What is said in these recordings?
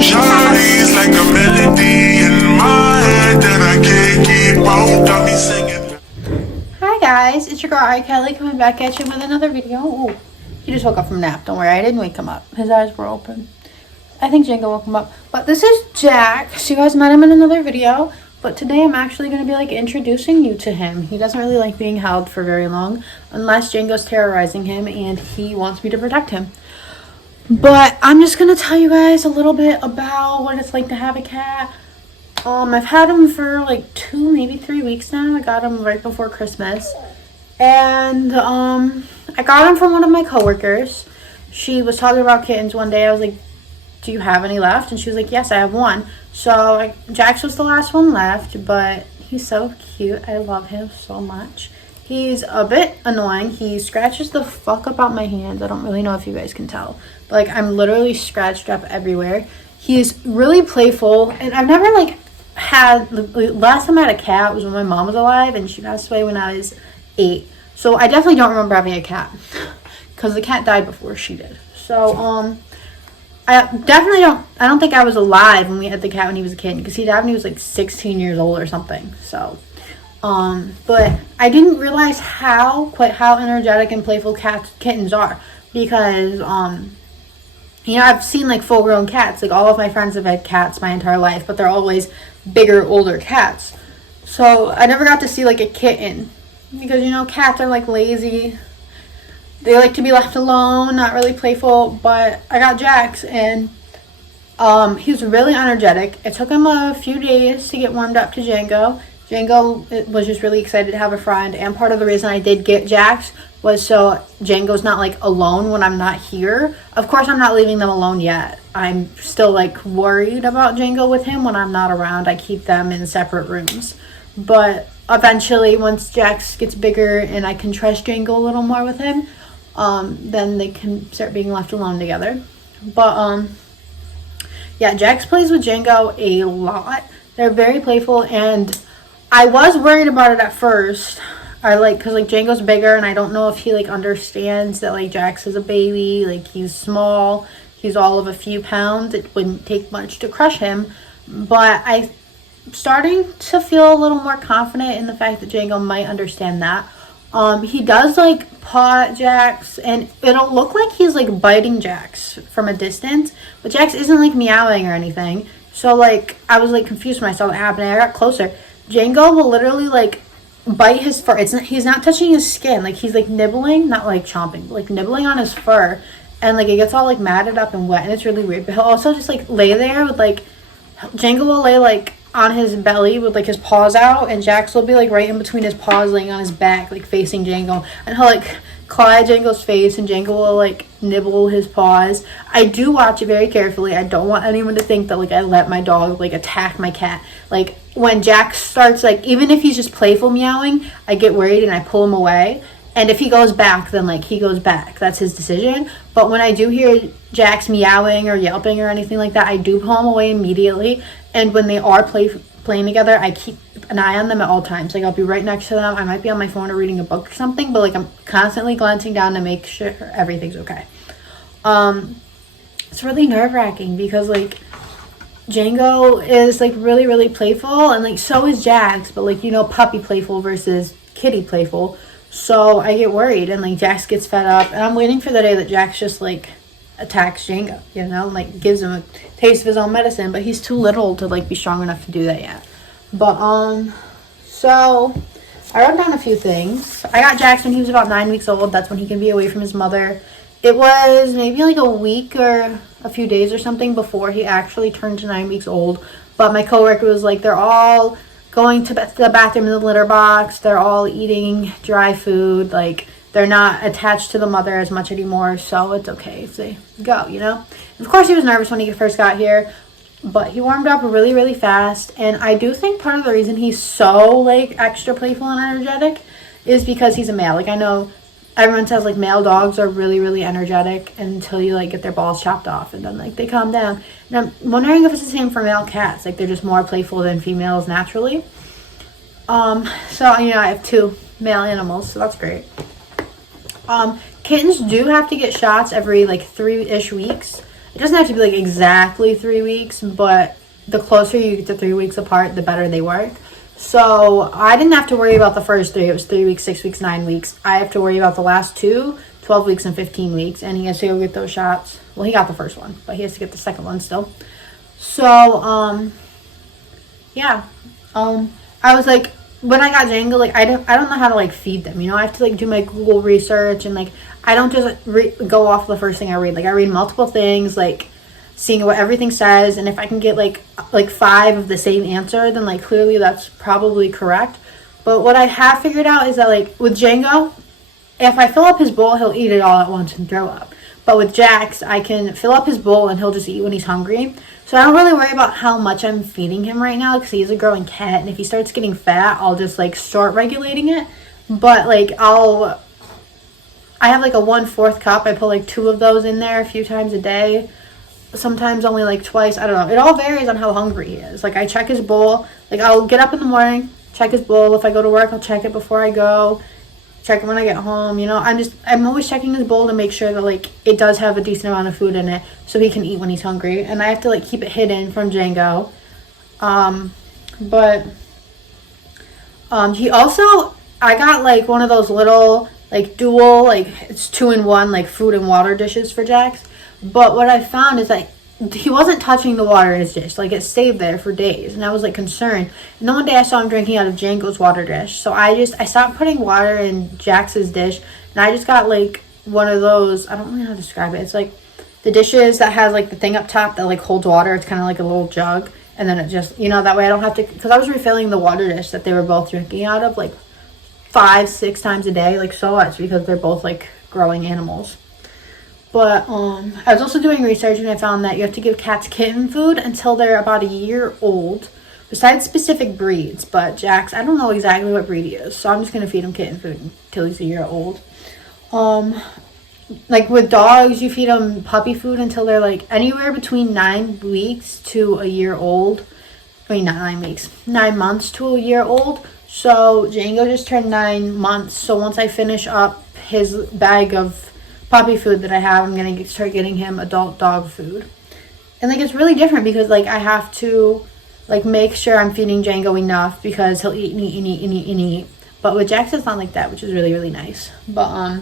Shawty's like a melody in my head that I can't keep out. Got me singing. Hi guys, it's your girl Kelly coming back at you with another video. Ooh, he just woke up from a nap. Don't worry, I didn't wake him up. His eyes were open. I think Django woke him up. But this is Jack. So you guys met him in another video. But today I'm actually going to be like introducing you to him. He doesn't really like being held for very long unless Django's terrorizing him and he wants me to protect him. But I'm just going to tell you guys a little bit about what it's like to have a cat. I've had him for like 2, maybe 3 weeks now. I got him right before Christmas. And I got him from one of my coworkers. She was talking about kittens one day. I was like, do you have any left? And she was like, yes, I have one. So Jax was the last one left, but he's so cute. I love him so much. He's a bit annoying. He scratches the fuck up out my hands. I don't really know if you guys can tell. But, like, I'm literally scratched up everywhere. He's really playful. And I've never, like, had... Last time I had a cat was when my mom was alive. And she passed away when I was 8. So, I definitely don't remember having a cat. Because the cat died before she did. So, I definitely don't... I don't think I was alive when we had the cat when he was a kid. Because he died when he was, like, 16 years old or something. So... but I didn't realize quite how energetic and playful kittens are, because you know, I've seen like full grown cats. Like, all of my friends have had cats my entire life, but they're always bigger, older cats. So I never got to see like a kitten, because, you know, cats are like lazy. They like to be left alone, not really playful. But I got Jax, and he was really energetic. It took him a few days to get warmed up to Django. Django was just really excited to have a friend, and part of the reason I did get Jax was so Django's not like alone when I'm not here. Of course, I'm not leaving them alone yet. I'm still like worried about Django with him when I'm not around. I keep them in separate rooms. But eventually, once Jax gets bigger and I can trust Django a little more with him, then they can start being left alone together. But yeah, Jax plays with Django a lot. They're very playful, and I was worried about it at first. Cause like Django's bigger, and I don't know if he like understands that like Jax is a baby. Like, he's small, he's all of a few pounds. It wouldn't take much to crush him. But I'm starting to feel a little more confident in the fact that Django might understand that. He does like paw Jax, and it'll look like he's like biting Jax from a distance, but Jax isn't like meowing or anything. So like, I was like confused when I saw that happening. I got closer. Django will literally like bite his fur. He's not touching his skin. Like, he's like nibbling, not like chomping, but like nibbling on his fur, and like it gets all like matted up and wet, and it's really weird. But he'll also just like lay there with like, Django will lay like on his belly with like his paws out, and Jax will be like right in between his paws, laying on his back, like facing Django, and he'll like claw at Django's face, and Django will like nibble his paws. I do watch it very carefully. I don't want anyone to think that like I let my dog like attack my cat. Like, when Jax starts, like, even if he's just playful meowing, I get worried and I pull him away. And if he goes back, then like he goes back. That's his decision. But when I do hear Jax meowing or yelping or anything like that, I do pull him away immediately. And when they are playing together, I keep an eye on them at all times. Like, I'll be right next to them. I might be on my phone or reading a book or something, but like, I'm constantly glancing down to make sure everything's okay. It's really nerve-wracking because like, Django is like really, really playful, and like so is Jax, but like, you know, puppy playful versus kitty playful. So I get worried, and like Jax gets fed up, and I'm waiting for the day that Jax just like attacks Django, you know, like gives him a taste of his own medicine. But he's too little to like be strong enough to do that yet. But so I wrote down a few things. I got Jax when he was about 9 weeks old. That's when he can be away from his mother. It was maybe like a week or a few days or something before he actually turned to 9 weeks old. But my coworker was like, they're all going to the bathroom in the litter box. They're all eating dry food. Like, they're not attached to the mother as much anymore. So it's okay if they go, you know. And of course, he was nervous when he first got here. But he warmed up really, really fast. And I do think part of the reason he's so like extra playful and energetic is because he's a male. Like, I know everyone says like male dogs are really, really energetic until you like get their balls chopped off, and then like they calm down. And I'm wondering if it's the same for male cats. Like, they're just more playful than females naturally. So, you know, I have 2 male animals, so that's great. Kittens do have to get shots every like 3-ish weeks. It doesn't have to be like exactly 3 weeks, but the closer you get to 3 weeks apart, the better they work. So I didn't have to worry about the first 3. It was 3 weeks, 6 weeks, 9 weeks. I have to worry about the last 2, 12 weeks and 15 weeks. And he has to go get those shots. Well, he got the first one, but he has to get the second one still. So, yeah. I was like, when I got Django, like, I don't know how to, like, feed them, you know? I have to, like, do my Google research, and, like, I don't just go off the first thing I read. Like, I read multiple things, like, seeing what everything says, and if I can get, like 5 of the same answer, then, like, clearly that's probably correct. But what I have figured out is that, like, with Django, if I fill up his bowl, he'll eat it all at once and throw up. But with Jax, I can fill up his bowl and he'll just eat when he's hungry. So I don't really worry about how much I'm feeding him right now because he's a growing cat. And if he starts getting fat, I'll just, like, start regulating it. But, like, I have, like, a 1/4 cup. I put, like, 2 of those in there a few times a day. Sometimes only, like, twice. I don't know. It all varies on how hungry he is. Like, I check his bowl. Like, I'll get up in the morning, check his bowl. If I go to work, I'll check it before I go. Check it when I get home, you know. I'm always checking his bowl to make sure that, like, it does have a decent amount of food in it so he can eat when he's hungry. And I have to, like, keep it hidden from Django. He also, I got, like, one of those little, like, dual, like, it's 2-in-1, like, food and water dishes for Jax. But what I found is that he wasn't touching the water in his dish. Like, it stayed there for days. And I was, like, concerned. And then one day I saw him drinking out of Django's water dish. So I stopped putting water in Jax's dish. And I just got, like, one of those. I don't know how to describe it. It's, like, the dishes that has, like, the thing up top that, like, holds water. It's kind of like a little jug. And then it just, you know, that way I don't have to. Because I was refilling the water dish that they were both drinking out of, like, 5-6 times a day. Like, so much. Because they're both, like, growing animals. But I was also doing research and I found that you have to give cats kitten food until they're about a year old, besides specific breeds. But Jax, I don't know exactly what breed he is, so I'm just going to feed him kitten food until he's a year old. Like with dogs, you feed them puppy food until they're like anywhere between 9 weeks to a year old. I mean, not 9 weeks, 9 months to a year old. So Django just turned 9 months. So once I finish up his bag of puppy food that I have, I'm gonna start getting him adult dog food. And like, it's really different because like I have to like make sure I'm feeding Django enough because he'll eat and eat and eat and eat and eat. But with Jax, it's not like that, which is really, really nice. But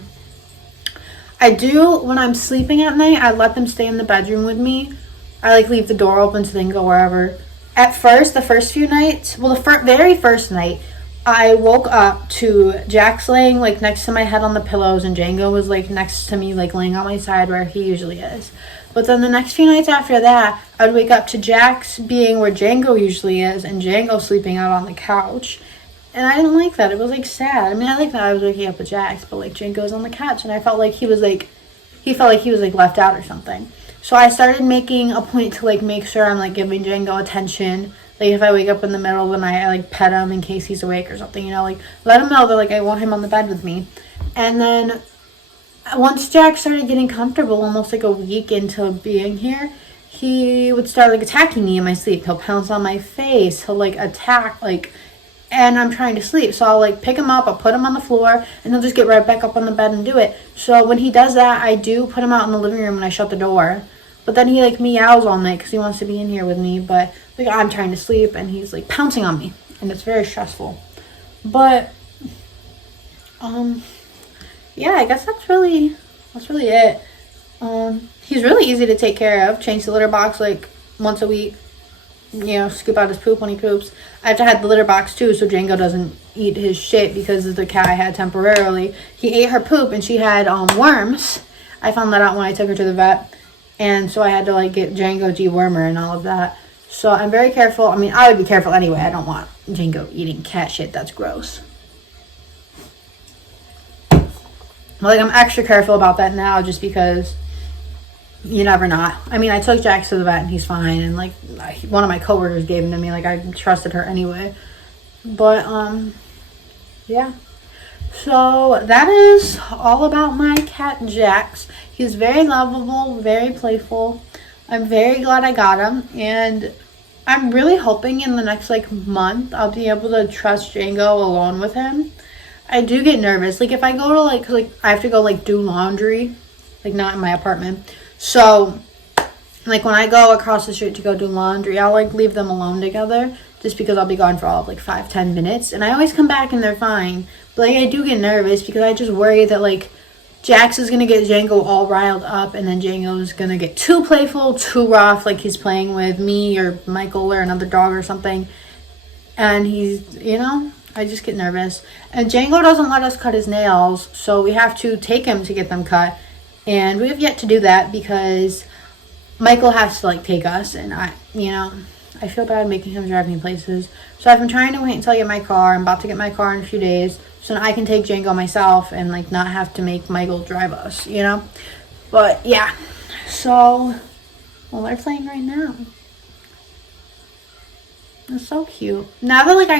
I do, when I'm sleeping at night, I let them stay in the bedroom with me. I like leave the door open so they can go wherever. At first, the first few nights, well, the very first night, I woke up to Jax laying like next to my head on the pillows and Django was like next to me, like laying on my side where he usually is. But then the next few nights after that, I'd wake up to Jax being where Django usually is and Django sleeping out on the couch. And I didn't like that. It was like sad. I mean, I like that I was waking up with Jax, but like Django was on the couch and I felt like he felt like he was like left out or something. So I started making a point to like make sure I'm like giving Django attention. Like, if I wake up in the middle of the night, I, like, pet him in case he's awake or something, you know? Like, let him know that, like, I want him on the bed with me. And then once Jack started getting comfortable, almost, like, a week into being here, he would start, like, attacking me in my sleep. He'll pounce on my face. He'll, like, attack, like, and I'm trying to sleep. So I'll, like, pick him up. I'll put him on the floor, and he'll just get right back up on the bed and do it. So when he does that, I do put him out in the living room and I shut the door. But then he, like, meows all night because he wants to be in here with me. But, like, I'm trying to sleep, and he's, like, pouncing on me. And it's very stressful. But, yeah, I guess that's really it. He's really easy to take care of. Change the litter box, like, once a week. You know, scoop out his poop when he poops. I have to have the litter box, too, so Django doesn't eat his shit because of the cat I had temporarily. He ate her poop, and she had, worms. I found that out when I took her to the vet. And so I had to, like, get Django dewormer and all of that. So I'm very careful. I mean, I would be careful anyway. I don't want Django eating cat shit. That's gross. But, like, I'm extra careful about that now just because you never know. I mean, I took Jax to the vet and he's fine. And, like, one of my coworkers gave him to me. Like, I trusted her anyway. But, yeah. So that is all about my cat Jax. He's very lovable, very playful. I'm very glad I got him, and I'm really hoping in the next like month I'll be able to trust Django alone with him. I do get nervous, like if I go to like I have to go like do laundry, like not in my apartment. So Like when I go across the street to go do laundry, I'll like leave them alone together just because I'll be gone for all of like 5-10 minutes, and I always come back and they're fine. But like I do get nervous because I just worry that like Jax is gonna get Django all riled up, and then Django is gonna get too playful, too rough, like he's playing with me or Michael or another dog or something, and he's, you know, I just get nervous. And Django doesn't let us cut his nails, so we have to take him to get them cut, and we have yet to do that because Michael has to like take us, and I feel bad making him drive me places. So I've been trying to wait until I get my car. I'm about to get my car in a few days, so that I can take Django myself and like not have to make Michael drive us, you know. But yeah, so well, they're playing right now. It's so cute. Now that like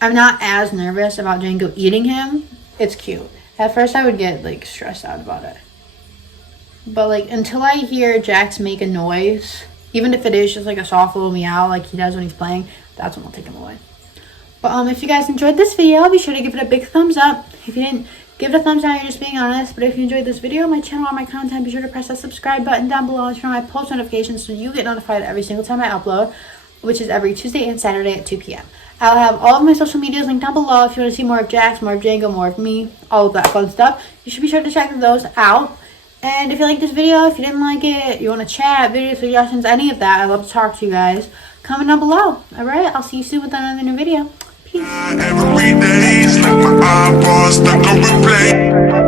I'm not as nervous about Django eating him, it's cute. At first I would get like stressed out about it. But like until I hear Jax make a noise, even if it is just like a soft little meow like he does when he's playing, that's when I'll take him away. But if you guys enjoyed this video, be sure to give it a big thumbs up. If you didn't, give it a thumbs down, you're just being honest. But if you enjoyed this video, my channel, or my content, be sure to press that subscribe button down below and turn on my post notifications so you get notified every single time I upload, which is every Tuesday and Saturday at 2 p.m. I'll have all of my social medias linked down below if you want to see more of Jax, more of Django, more of me, all of that fun stuff. You should be sure to check those out. And if you like this video, if you didn't like it, you want to chat, video suggestions, any of that, I'd love to talk to you guys. Comment down below. Alright, I'll see you soon with another new video. Peace. Every day's like my eyeballs stuck on replay.